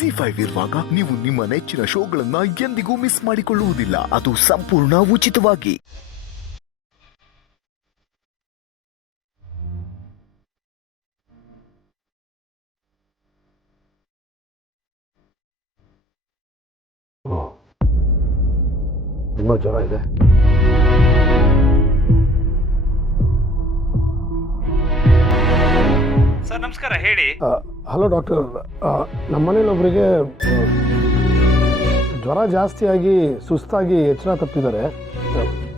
ಜಿ5 ಇರುವಾಗ ನೀವು ನಿಮ್ಮ ನೆಚ್ಚಿನ ಶೋಗಳನ್ನ ಎಂದಿಗೂ ಮಿಸ್ ಮಾಡಿಕೊಳ್ಳುವುದಿಲ್ಲ. ಅದು ಸಂಪೂರ್ಣ ಉಚಿತವಾಗಿ. ತುಂಬಾ ಜ್ವರ ಇದೆ. ಸರ್ ನಮಸ್ಕಾರ, ಹೇಳಿ. ಹಲೋ ಡಾಕ್ಟರ್, ನಮ್ಮ ಮನೇಲಿ ಒಬ್ಬರಿಗೆ ಜ್ವರ ಜಾಸ್ತಿಯಾಗಿ ಸುಸ್ತಾಗಿ ಎಚ್ಚರ ತಪ್ಪಿದ್ದಾರೆ.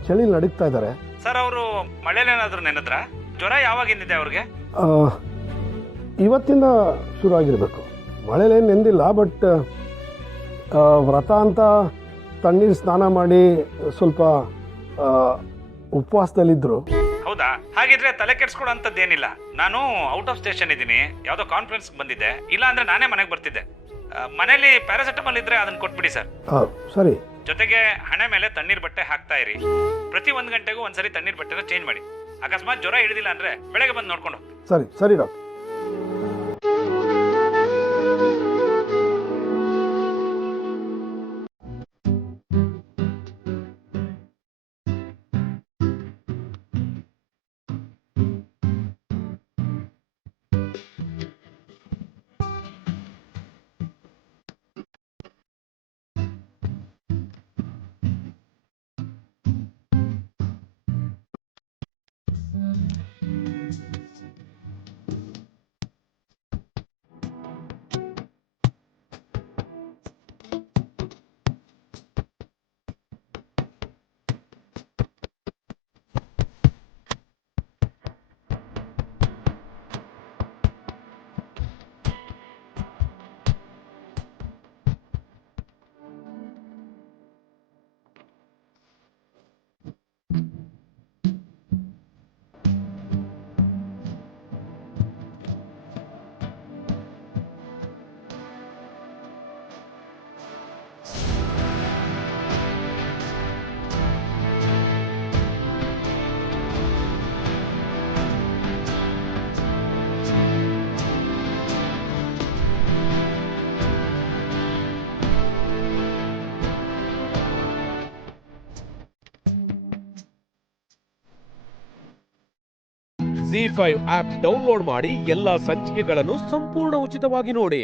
ಚಳಿ ನಡುಗ್ತಾ ಇದ್ದಾರೆ. ಸರ್ ಅವರು ಮಳೆಲೇನಾದ್ರೂ ನೆನದ್ರ? ಜ್ವರ ಯಾವಾಗಿಂದಿದೆ ಅವ್ರಿಗೆ? ಇವತ್ತಿಂದ ಶುರು ಆಗಿರಬೇಕು. ಮಳೆಲೇನು ನೆಂದಿಲ್ಲ, ಬಟ್ ವ್ರತ ಅಂತ ತಣ್ಣೀರು ಸ್ನಾನ ಮಾಡಿ ಸ್ವಲ್ಪ ಉಪವಾಸದಲ್ಲಿದ್ದರು. ಹೌದಾ? ಹಾಗಿದ್ರೆ ತಲೆ ಕೆಡ್ಸ್ಕೊಡೋಂಥದ್ದೇನಿಲ್ಲ. ನಾನು ಔಟ್ ಆಫ್ ಸ್ಟೇಷನ್ ಇದ್ದೀನಿ, ಯಾವುದೋ ಕಾನ್ಫರೆನ್ಸ್ ಬಂದಿದ್ದೆ. ಇಲ್ಲ ಅಂದ್ರೆ ನಾನೇ ಮನೆಗೆ ಬರ್ತಿದ್ದೆ. ಮನೇಲಿ ಪ್ಯಾರಾಸಿಟಮಾಲ್ ಇದ್ರೆ ಅದನ್ನ ಕೊಟ್ಬಿಡಿ ಸರ್. ಸರಿ. ಜೊತೆಗೆ ಹಣೆ ಮೇಲೆ ತಣ್ಣೀರ್ ಬಟ್ಟೆ ಹಾಕ್ತಾ ಇರಿ. ಪ್ರತಿ 1 ಗಂಟೆಗೂ ಒಂದ್ಸರಿ ತಣ್ಣೀರ್ ಬಟ್ಟೆನ ಚೇಂಜ್ ಮಾಡಿ. ಅಕಸ್ಮಾತ್ ಜ್ವರ ಹಿಡಿದಿಲ್ಲ ಅಂದ್ರೆ ಬೆಳಗ್ಗೆ ಬಂದು ನೋಡ್ಕೊಂಡು ಹೋಗ್ತೀನಿ. ಸರಿ ಸರಿ ಡಾಕ್ಟರ್. ಜಿ5 ಆಪ್ ಡೌನ್ಲೋಡ್ ಮಾಡಿ ಎಲ್ಲಾ ಸಂಚಿಕೆಗಳನ್ನು ಸಂಪೂರ್ಣ ಉಚಿತವಾಗಿ ನೋಡಿ.